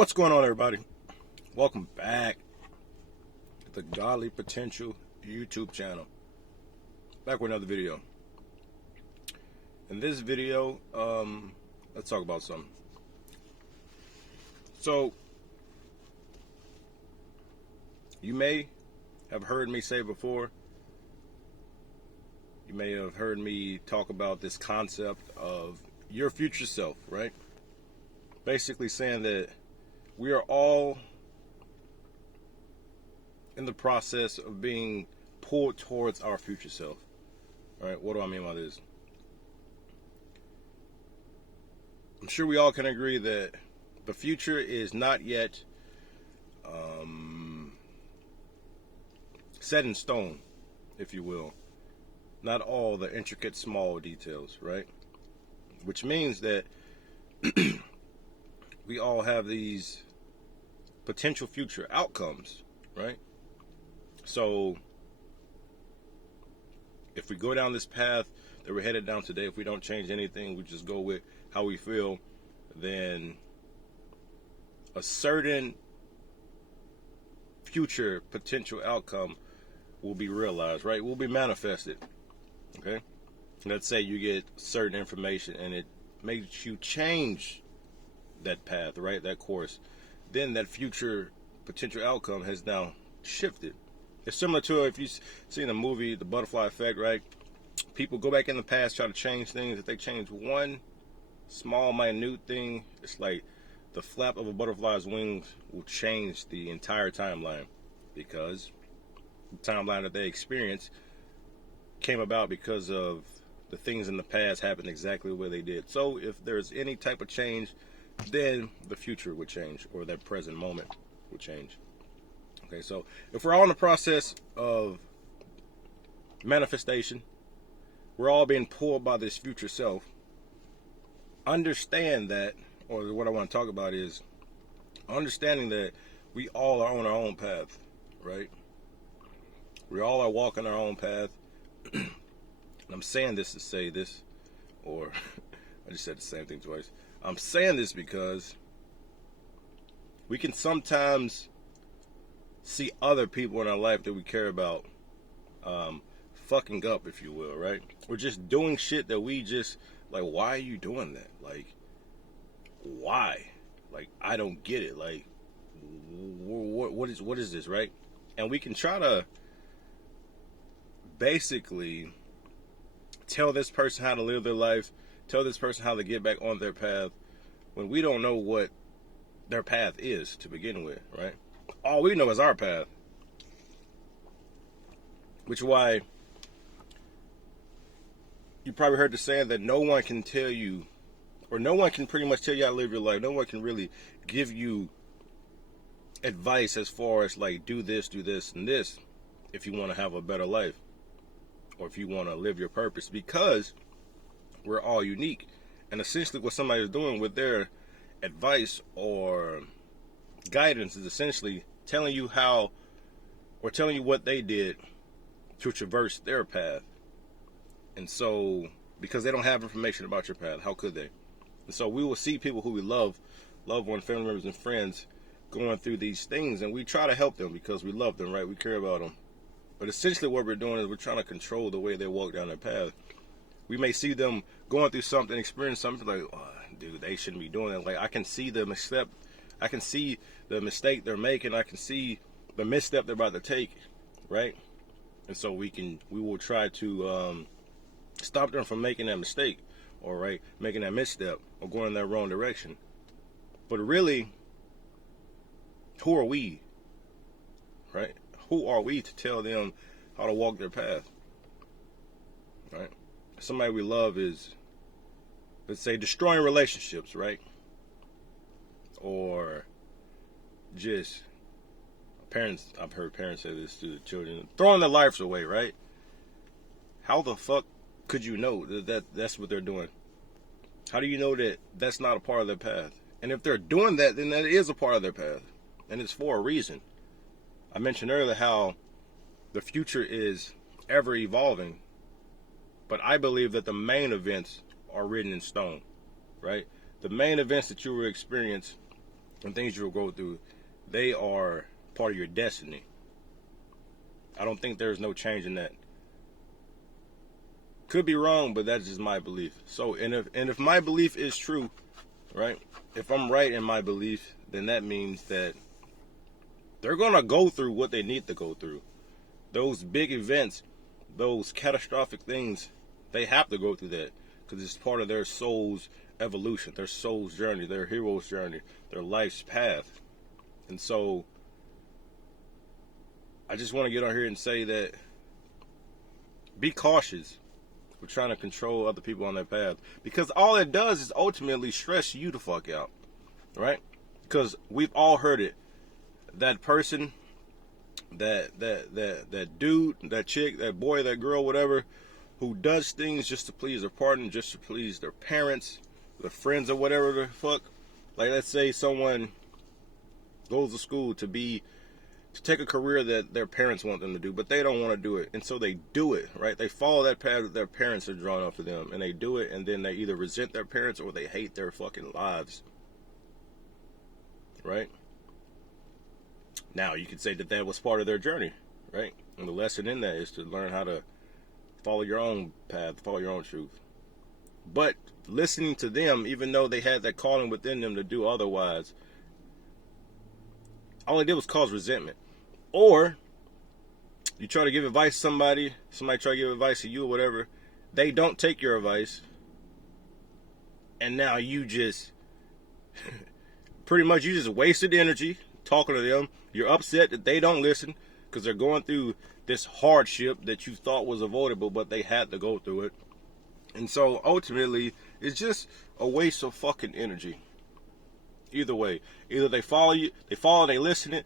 What's going on, everybody? Welcome back to the Godly Potential YouTube channel. Back with another video. In this video, let's talk about something. So, you may have heard me say before, you may have heard me talk about this concept of your future self, right? Basically saying that we are all in the process of being pulled towards our future self. All right, what do I mean by this? I'm sure we all can agree that the future is not yet set in stone, if you will. Not all the intricate small details, right? Which means that we all have these potential future outcomes, right? So if we go down this path that we're headed down today, if we don't change anything, we just go with how we feel, then a certain future potential outcome will be realized, right? Will be manifested. Okay? Let's say you get certain information and it makes you change that path, right? That course. Then that future potential outcome has now shifted. It's similar to if you've seen the movie The Butterfly Effect, right? People go back in the past, try to change things. If they change one small, minute thing, it's like the flap of a butterfly's wings will change the entire timeline, because the timeline that they experience came about because of the things in the past happened exactly the way they did. So if there's any type of change, then the future would change, or that present moment would change. Okay, so if we're all in the process of manifestation, we're all being pulled by this future self, understand that, or what I want to talk about is understanding that we all are on our own path, right? We all are walking our own path. And I'm saying this to say this, or I just said the same thing twice. I'm saying this because we can sometimes see other people in our life that we care about fucking up, if you will, right? We're just doing shit that we just, like, why are you doing that? Like, why? Like, I don't get it. Like, what is this, right? And we can try to basically tell this person how to live their life, tell this person how to get back on their path, when we don't know what their path is to begin with, right? All we know is our path. Which is why you probably heard the saying that no one can tell you, or no one can pretty much tell you how to live your life. No one can really give you advice as far as like, do this, and this, if you want to have a better life, or if you want to live your purpose, because we're all unique. And essentially what somebody is doing with their advice or guidance is essentially telling you how, or telling you what they did to traverse their path. And so, because they don't have information about your path, how could they? And so we will see people who we love, loved ones, family members, and friends going through these things, and we try to help them because we love them, right? We care about them. But essentially what we're doing is we're trying to control the way they walk down their path. We may see them going through something, experience something, like, oh, dude, they shouldn't be doing that. Like, I can see the misstep, I can see the mistake they're making, I can see the misstep they're about to take, right? And so we will try to stop them from making that mistake, or right, making that misstep, or going in that wrong direction. But really, who are we, right? Who are we to tell them how to walk their path, right? Somebody we love is, let's say, destroying relationships, right? Or just parents, I've heard parents say this to the children, throwing their lives away, right? How the fuck could you know that that's what they're doing? How do you know that that's not a part of their path? And if they're doing that, then that is a part of their path. And it's for a reason. I mentioned earlier how the future is ever evolving, but I believe that the main events are written in stone, right? The main events that you will experience and things you'll go through, they are part of your destiny. I don't think there's no change in that. Could be wrong, but that's just my belief. So, and if my belief is true, right? If I'm right in my belief, then that means that they're gonna go through what they need to go through. Those big events, those catastrophic things, they have to go through that because it's part of their soul's evolution, their soul's journey, their hero's journey, their life's path. And so I just want to get on here and say that be cautious with trying to control other people on their path, because all it does is ultimately stress you the fuck out, right? Because we've all heard it. That person, that dude, that chick, that boy, that girl, whatever, who does things just to please their partner, just to please their parents, their friends, or whatever the fuck. Like, let's say someone goes to school to take a career that their parents want them to do, but they don't want to do it, and so they do it, right? They follow that path that their parents are drawn up for them, and they do it, and then they either resent their parents or they hate their fucking lives, right? Now, you could say that was part of their journey, right? And the lesson in that is to learn how to follow your own path, follow your own truth. But listening to them, even though they had that calling within them to do otherwise, all it did was cause resentment. Or you try to give advice to somebody try to give advice to you or whatever, they don't take your advice, and now you just pretty much you just wasted energy talking to them. You're upset that they don't listen because they're going through this hardship that you thought was avoidable, but they had to go through it. And so ultimately, it's just a waste of fucking energy. Either way, either they follow you, they listen it,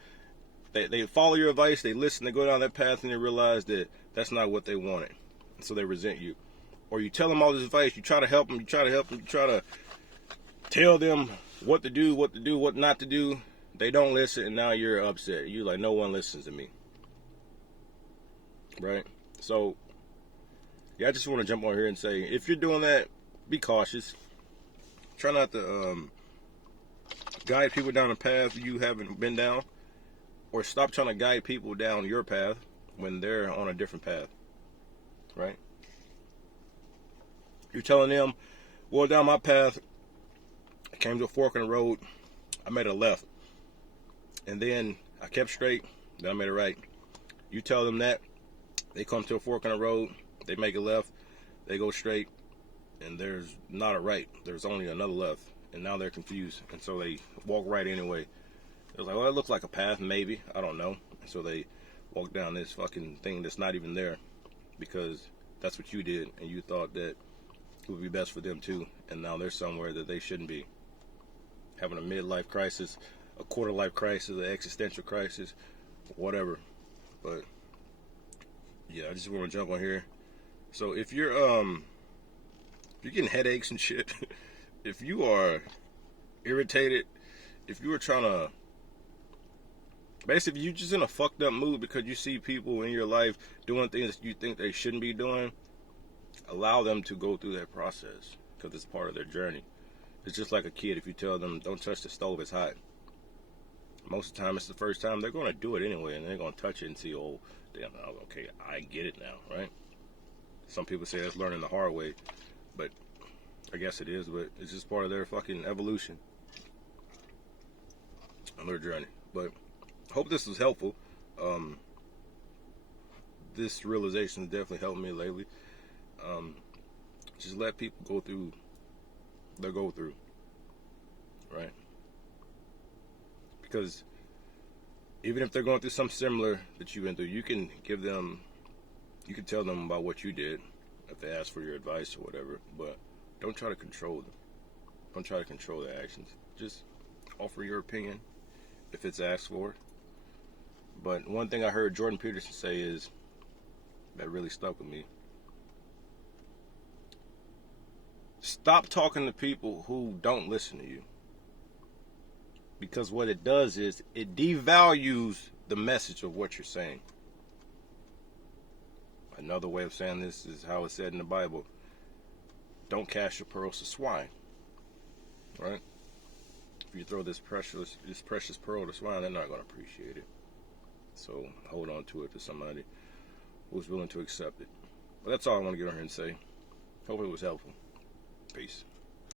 they follow your advice, they listen, they go down that path, and they realize that that's not what they wanted, and so they resent you. Or you tell them all this advice, you try to help them, you try to tell them what to do, what not to do. They don't listen, and now you're upset. You're like, no one listens to me, right? So, yeah, I just want to jump on here and say, if you're doing that, be cautious. Try not to guide people down a path you haven't been down, or stop trying to guide people down your path when they're on a different path, right? You're telling them, well, down my path, I came to a fork in the road, I made a left, and then I kept straight, then I made a right. You tell them that, they come to a fork in the road, they make a left, they go straight, and there's not a right, there's only another left, and now they're confused, and so they walk right anyway. They're like, well, it looks like a path, maybe, I don't know, and so they walk down this fucking thing that's not even there, because that's what you did, and you thought that it would be best for them too, and now they're somewhere that they shouldn't be, having a midlife crisis, a quarter life crisis, an existential crisis, whatever. But yeah, I just want to jump on here. So if you're getting headaches and shit, if you are irritated, if you are trying to, basically, you're just in a fucked up mood because you see people in your life doing things that you think they shouldn't be doing, allow them to go through that process because it's part of their journey. It's just like a kid. If you tell them, don't touch the stove, it's hot. Most of the time, it's the first time, they're going to do it anyway, and they're going to touch it and see, oh, damn, okay, I get it now, right? Some people say that's learning the hard way, but I guess it is, but it's just part of their fucking evolution on their journey. But hope this was helpful. This realization has definitely helped me lately. Just let people go through their go through, right? Because even if they're going through something similar that you've been through, you can tell them about what you did if they ask for your advice or whatever, but don't try to control them. Don't try to control their actions. Just offer your opinion if it's asked for. But one thing I heard Jordan Peterson say is that really stuck with me. Stop talking to people who don't listen to you. Because what it does is it devalues the message of what you're saying. Another way of saying this is how it's said in the Bible. Don't cast your pearls to swine. Right? if you throw this precious pearl to swine, they're not going to appreciate it. So hold on to it to somebody who's willing to accept it. But that's all I want to get on here and say. Hope it was helpful. Peace.